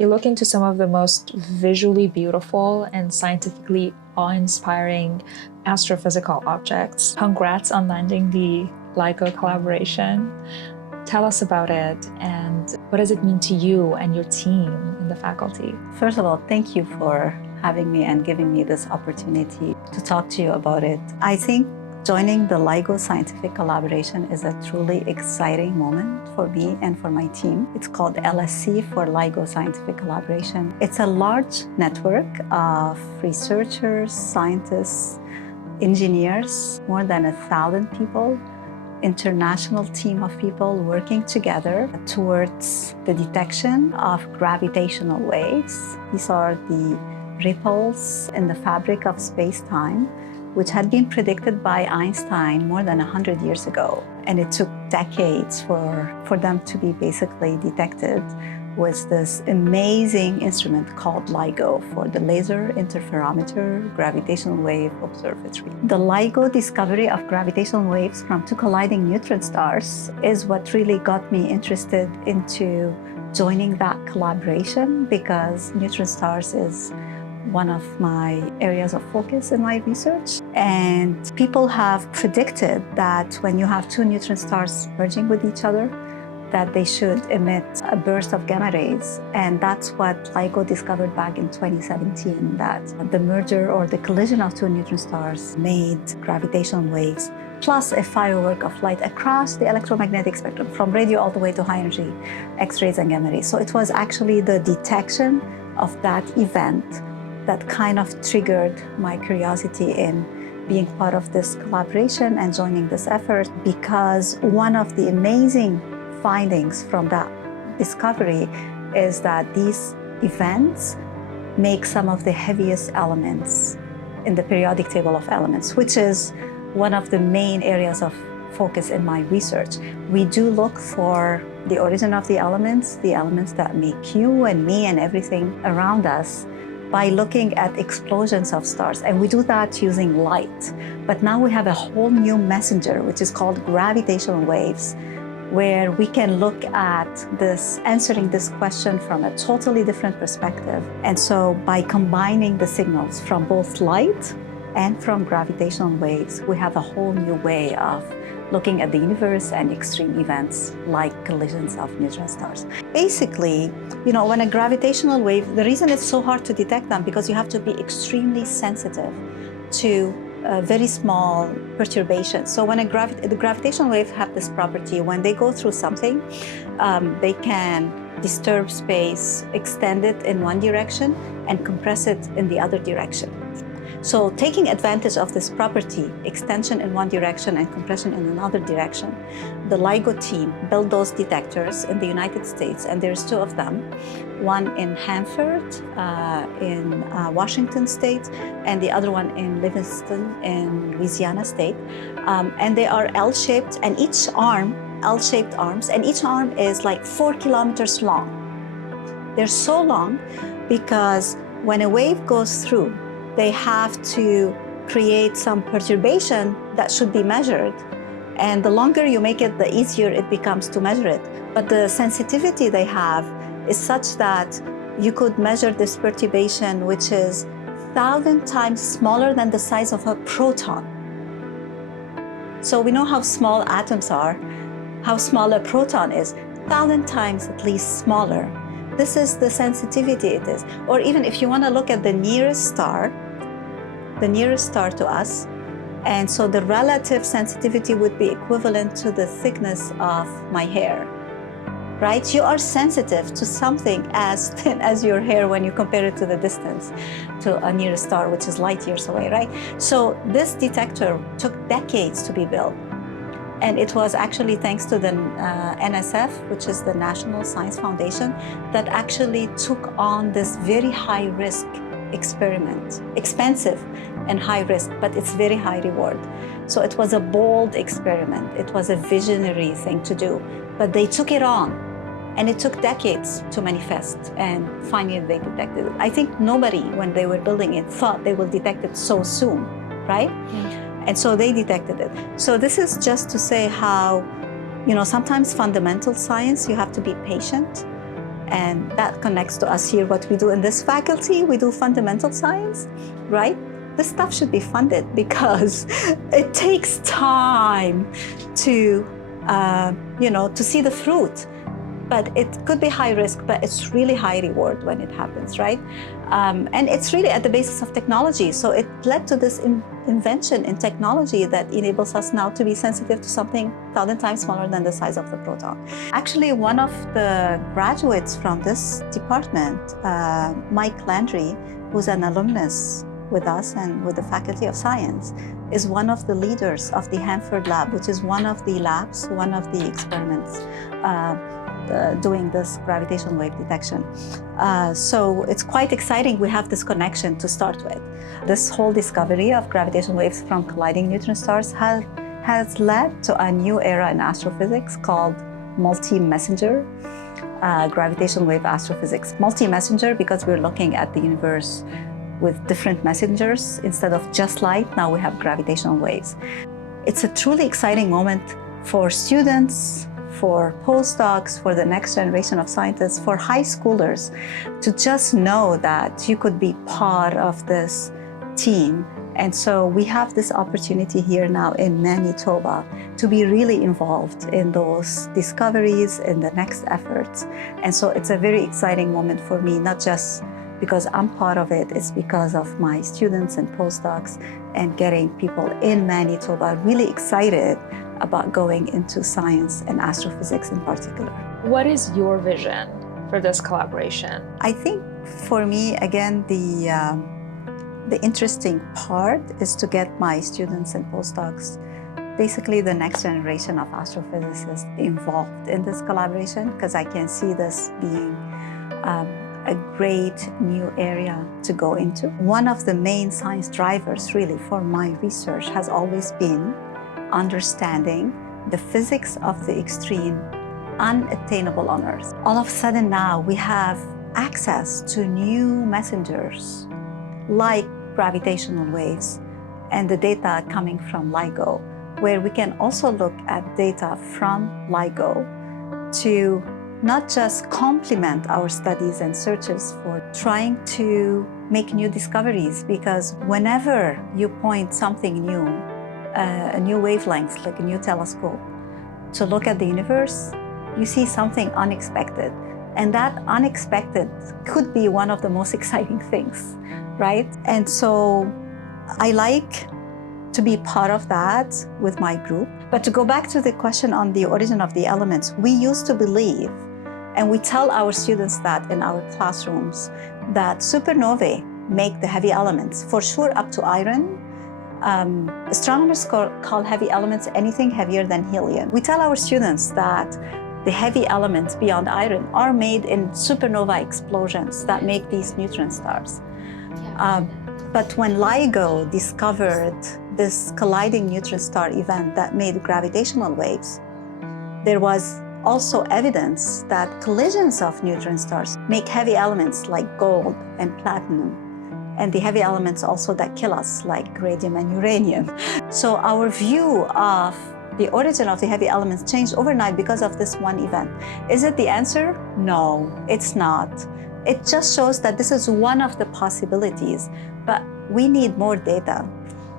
You look into some of the most visually beautiful and scientifically awe-inspiring astrophysical objects. Congrats on landing the LIGO collaboration. Tell us about it, and what does it mean to you and your team in the faculty? First of all, thank you for having me and giving me this opportunity to talk to you about it. I think joining the LIGO Scientific Collaboration is a truly exciting moment for me and for my team. It's called LSC for LIGO Scientific Collaboration. It's a large network of researchers, scientists, engineers, more than 1,000 people, international team of people working together towards the detection of gravitational waves. These are the ripples in the fabric of space-time, which had been predicted by Einstein more than 100 years ago. And it took decades for them to be basically detected with this amazing instrument called LIGO, for the Laser Interferometer Gravitational Wave Observatory. The LIGO discovery of gravitational waves from two colliding neutron stars is what really got me interested into joining that collaboration, because neutron stars is one of my areas of focus in my research. And people have predicted that when you have two neutron stars merging with each other, that they should emit a burst of gamma rays. And that's what LIGO discovered back in 2017, that the merger or the collision of two neutron stars made gravitational waves, plus a firework of light across the electromagnetic spectrum, from radio all the way to high energy X-rays and gamma rays. So it was actually the detection of that event that kind of triggered my curiosity in being part of this collaboration and joining this effort, because one of the amazing findings from that discovery is that these events make some of the heaviest elements in the periodic table of elements, which is one of the main areas of focus in my research. We do look for the origin of the elements that make you and me and everything around us, by looking at explosions of stars. And we do that using light. But now we have a whole new messenger, which is called gravitational waves, where we can look at this, answering this question from a totally different perspective. And so by combining the signals from both light and from gravitational waves, we have a whole new way of looking at the universe and extreme events like collisions of neutron stars. Basically, when a gravitational wave, the reason it's so hard to detect them, because you have to be extremely sensitive to very small perturbations. So when the gravitational waves have this property, when they go through something, they can disturb space, extend it in one direction, and compress it in the other direction. So taking advantage of this property, extension in one direction and compression in another direction, the LIGO team built those detectors in the United States, and there's two of them, one in Hanford in Washington State, and the other one in Livingston in Louisiana State. And they are L-shaped, and each arm, L-shaped arms, and each arm is like 4 kilometers long. They're so long because when a wave goes through, they have to create some perturbation that should be measured. And the longer you make it, the easier it becomes to measure it. But the sensitivity they have is such that you could measure this perturbation, which is 1,000 times smaller than the size of a proton. So we know how small atoms are, how small a proton is, 1,000 times at least smaller. This is the sensitivity it is. Or even if you want to look at the nearest star to us, and so the relative sensitivity would be equivalent to the thickness of my hair, right? You are sensitive to something as thin as your hair when you compare it to the distance to a nearest star, which is light years away, right? So this detector took decades to be built. And it was actually thanks to the NSF, which is the National Science Foundation, that actually took on this very high-risk experiment. Expensive and high risk, but it's very high reward. So it was a bold experiment. It was a visionary thing to do, but they took it on. And it took decades to manifest, and finally they detected it. I think nobody, when they were building it, thought they will detect it so soon, right? Yeah. And so they detected it. So this is just to say how, sometimes fundamental science, you have to be patient And that connects to us here, what we do in this faculty. We do fundamental science, right? This stuff should be funded because it takes time to, to see the fruit. But it could be high risk, but it's really high reward when it happens, right? And it's really at the basis of technology. So it led to this invention in technology that enables us now to be sensitive to something 1,000 times smaller than the size of the proton. Actually, one of the graduates from this department, Mike Landry, who's an alumnus with us and with the Faculty of Science, is one of the leaders of the Hanford Lab, which is one of the labs, one of the experiments doing this gravitational wave detection. So it's quite exciting. We have this connection to start with. This whole discovery of gravitational waves from colliding neutron stars has led to a new era in astrophysics called multi-messenger gravitational wave astrophysics. Multi-messenger because we're looking at the universe with different messengers. Instead of just light, now we have gravitational waves. It's a truly exciting moment for students, for postdocs, for the next generation of scientists, for high schoolers, to just know that you could be part of this team. And so we have this opportunity here now in Manitoba to be really involved in those discoveries, in the next efforts. And so it's a very exciting moment for me, not just because I'm part of it, it's because of my students and postdocs and getting people in Manitoba really excited about going into science and astrophysics in particular. What is your vision for this collaboration? I think for me, again, the interesting part is to get my students and postdocs, basically the next generation of astrophysicists, involved in this collaboration, because I can see this being a great new area to go into. One of the main science drivers really for my research has always been understanding the physics of the extreme unattainable on Earth. All of a sudden now we have access to new messengers like gravitational waves and the data coming from LIGO, where we can also look at data from LIGO to not just complement our studies and searches for trying to make new discoveries, because whenever you point something new, a new wavelength, like a new telescope, to look at the universe, you see something unexpected. And that unexpected could be one of the most exciting things, right? And so I like to be part of that with my group. But to go back to the question on the origin of the elements, we used to believe, and we tell our students that in our classrooms, that supernovae make the heavy elements, for sure up to iron. Astronomers call heavy elements anything heavier than helium. We tell our students that the heavy elements beyond iron are made in supernova explosions that make these neutron stars. But when LIGO discovered this colliding neutron star event that made gravitational waves, there was also evidence that collisions of neutron stars make heavy elements like gold and platinum, and the heavy elements also that kill us, like radium and uranium. So our view of the origin of the heavy elements changed overnight because of this one event. Is it the answer? No, it's not. It just shows that this is one of the possibilities, but we need more data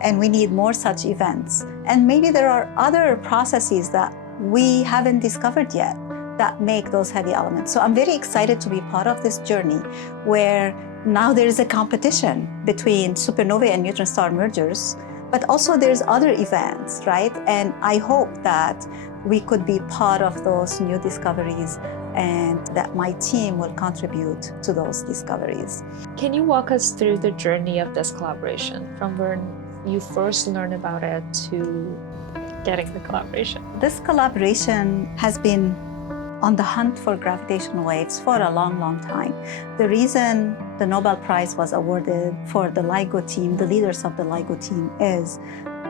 and we need more such events. And maybe there are other processes that we haven't discovered yet that make those heavy elements. So I'm very excited to be part of this journey where now there is a competition between supernovae and neutron star mergers, but also there's other events, right? And I hope that we could be part of those new discoveries and that my team will contribute to those discoveries. Can you walk us through the journey of this collaboration, from when you first learned about it to getting the collaboration? This collaboration has been on the hunt for gravitational waves for a long, long time. The reason the Nobel Prize was awarded for the LIGO team, the leaders of the LIGO team, is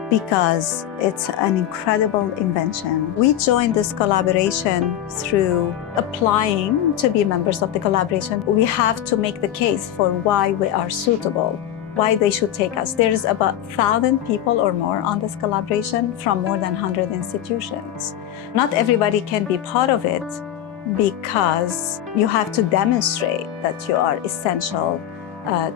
because it's an incredible invention. We joined this collaboration through applying to be members of the collaboration. We have to make the case for why we are suitable, why they should take us. There's about 1,000 people or more on this collaboration from more than 100 institutions. Not everybody can be part of it because you have to demonstrate that you are essential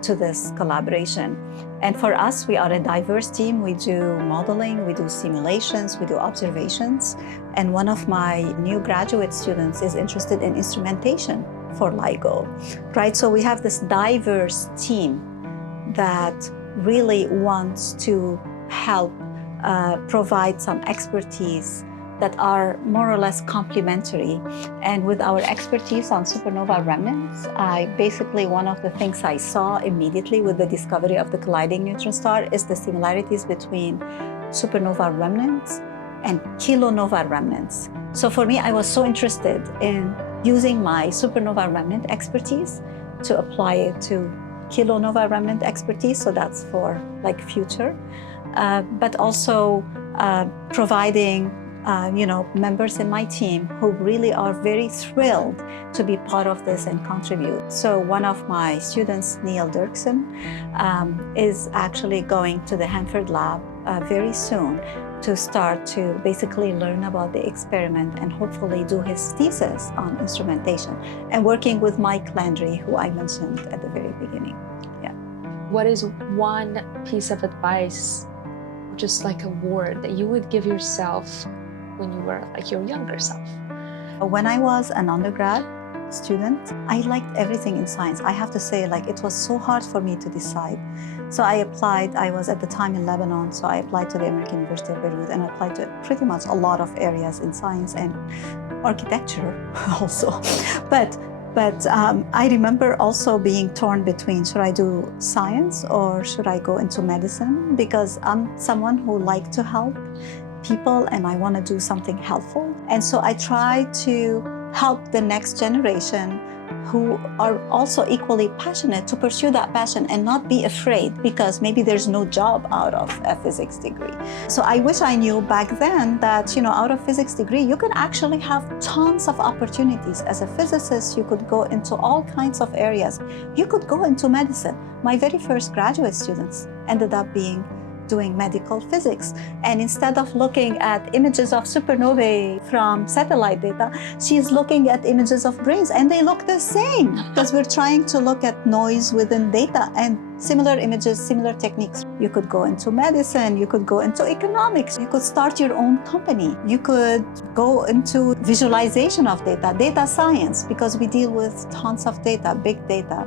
to this collaboration. And for us, we are a diverse team. We do modeling, we do simulations, we do observations. And one of my new graduate students is interested in instrumentation for LIGO, right? So we have this diverse team that really wants to help provide some expertise that are more or less complementary. And with our expertise on supernova remnants, one of the things I saw immediately with the discovery of the colliding neutron star is the similarities between supernova remnants and kilonova remnants. So for me, I was so interested in using my supernova remnant expertise to apply it to kilonova remnant expertise, so that's for like future, but also providing members in my team who really are very thrilled to be part of this and contribute. So one of my students, Neil Dirksen, is actually going to the Hanford lab very soon to start to basically learn about the experiment and hopefully do his thesis on instrumentation, and working with Mike Landry, who I mentioned at the very beginning. Yeah. What is one piece of advice, just like a word, that you would give yourself when you were like your younger self? When I was an undergrad student, I liked everything in science. I have to say, like, it was so hard for me to decide. So I applied. I was at the time in Lebanon, so I applied to the American University of Beirut, and I applied to pretty much a lot of areas in science and architecture also. But I remember also being torn between, should I do science or should I go into medicine? Because I'm someone who likes to help people and I want to do something helpful. And so I try to help the next generation who are also equally passionate to pursue that passion and not be afraid because maybe there's no job out of a physics degree. So I wish I knew back then that, out of physics degree, you can actually have tons of opportunities. As a physicist, you could go into all kinds of areas. You could go into medicine. My very first graduate students ended up doing medical physics. And instead of looking at images of supernovae from satellite data, she's looking at images of brains, and they look the same because we're trying to look at noise within data and similar images, similar techniques. You could go into medicine, you could go into economics, you could start your own company, you could go into visualization of data, data science, because we deal with tons of data, big data,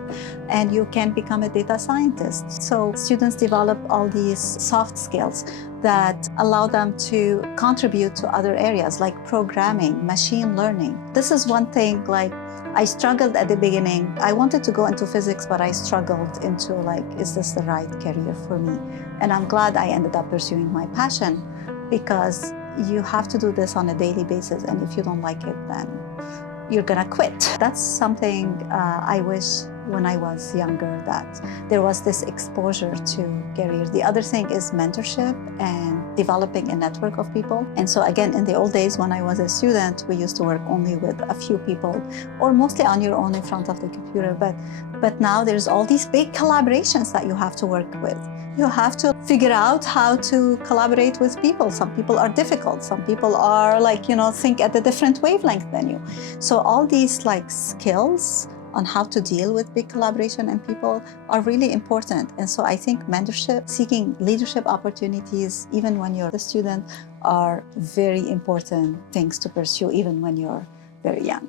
and you can become a data scientist. So students develop all these soft skills that allow them to contribute to other areas like programming, machine learning. This is one thing, like, I struggled at the beginning. I wanted to go into physics, but I struggled into is this the right career for me? And I'm glad I ended up pursuing my passion, because you have to do this on a daily basis. And if you don't like it, then you're gonna quit. That's something I wish when I was younger, that there was this exposure to career. The other thing is mentorship and developing a network of people. And so again, in the old days when I was a student, we used to work only with a few people or mostly on your own in front of the computer. But now there's all these big collaborations that you have to work with. You have to figure out how to collaborate with people. Some people are difficult. Some people are think at a different wavelength than you. So all these skills on how to deal with big collaboration and people are really important. And so I think mentorship, seeking leadership opportunities, even when you're a student, are very important things to pursue, even when you're very young.